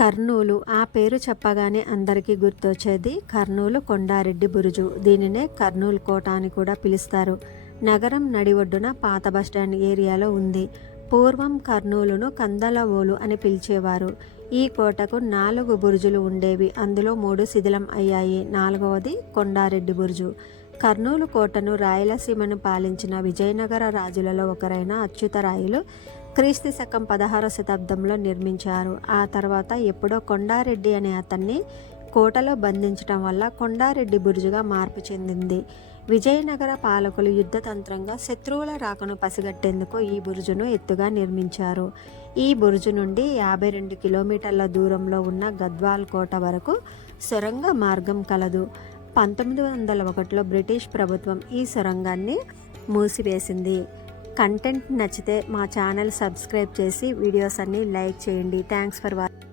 కర్నూలు ఆ పేరు చెప్పగానే అందరికీ గుర్తొచ్చేది కర్నూలు కొండారెడ్డి బురుజు. దీనినే కర్నూలు కోట అని కూడా పిలుస్తారు. నగరం నడి ఒడ్డున పాత బస్టాండ్ ఏరియాలో ఉంది. పూర్వం కర్నూలును కందలవోలు అని పిలిచేవారు. ఈ కోటకు 4 బురుజులు ఉండేవి. అందులో 3 శిథిలం అయ్యాయి. 4వది కొండారెడ్డి బురుజు. కర్నూలు కోటను రాయలసీమను పాలించిన విజయనగర రాజులలో ఒకరైన అచ్యుతరాయలు క్రీస్తు శకం 16వ శతాబ్దంలో నిర్మించారు. ఆ తర్వాత ఎప్పుడో కొండారెడ్డి అనే అతన్ని కోటలో బంధించడం వల్ల కొండారెడ్డి బురుజుగా మార్పు చెందింది. విజయనగర పాలకులు యుద్ధతంత్రంగా శత్రువుల రాకను పసిగట్టేందుకు ఈ బురుజును ఎత్తుగా నిర్మించారు. ఈ బురుజు నుండి 52 కిలోమీటర్ల దూరంలో ఉన్న గద్వాల్ కోట వరకు సొరంగ మార్గం కలదు. 1901లో బ్రిటిష్ ప్రభుత్వం ఈ సొరంగాన్ని మూసివేసింది. కంటెంట్ నచ్చితే మా ఛానల్ సబ్స్క్రైబ్ చేసి వీడియోస్ అన్ని లైక్ చేయండి. Thanks for watching.